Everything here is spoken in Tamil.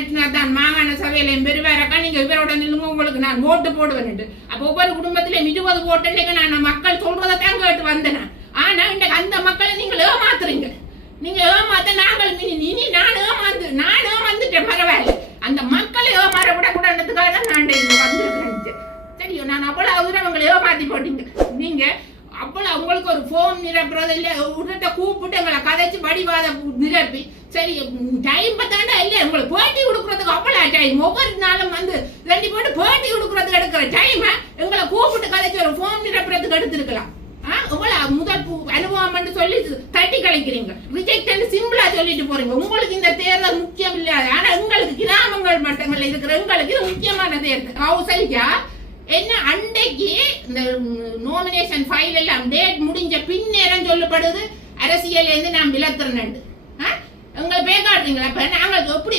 நட்டினா தான் மாகாண சபையில பெருவாரக்கா நீங்க இவரோட நில்லுங்க உங்களுக்கு நான் ஓட்டு போடுவேன். அப்ப ஒவ்வொரு குடும்பத்திலும் 20 ஓட்டு நான் மக்கள் சொல்றதான் கேட்டு வந்தேன். ஆனா இன்னைக்கு அந்த மக்களை நீங்க ஏமாத்துறீங்க. நீங்க ஏமாத்த நாங்கள் இனி நான் ஏமாந்துட்டேன். பரவாயில்ல, அந்த மக்களை ஏமாற விடக்கூடாதுக்காக தான் நான் வந்திருக்கேன். சரியோ, நான் அவ்வளவு தூரம் அவங்களை ஏமாத்தி போட்டீங்க. நீங்க அவ்வளவு உங்களுக்கு ஒரு போன் நிரப்புறது இல்ல, உடனே கூப்பிட்டு எங்களை கதைச்சு வடிவாத நிரப்பி சரி டைம் பார்த்தாண்டா இல்லையா உங்களுக்கு பேட்டி கொடுக்குறதுக்கு அவ்வளவு டைம். ஒவ்வொரு நாளும் வந்து 2 போட்டு பேட்டி கொடுக்குறதுக்கு எடுக்கிற டைம் எங்களை கூப்பிட்டு கதைச்சு ஒரு போன் நிரப்புறதுக்கு எடுத்துருக்கலாம். முதல் அனுபவம் சொல்லி தட்டி கழிக்கிறீங்க. ரிஜெக்ட் சிம்பிளா சொல்லிட்டு போறீங்க. உங்களுக்கு இந்த தேர்தல் முக்கியம் இல்ல, ஆனா உங்களுக்கு கிராமங்கள் மட்டங்கள் இருக்கிற எங்களுக்கு இது முக்கியமான தேர்தல். கௌசல்யா என்ன அன்றைக்கு இந்த நோமினேஷன் ஃபைல் எல்லாம் டேட் முடிஞ்ச பின்னேரம் சொல்லப்படுது அரசியல் இருந்து நான் விலத்துறேன். எங்களை பேக்காடுறீங்களா? அப்ப நாங்கள் எப்படி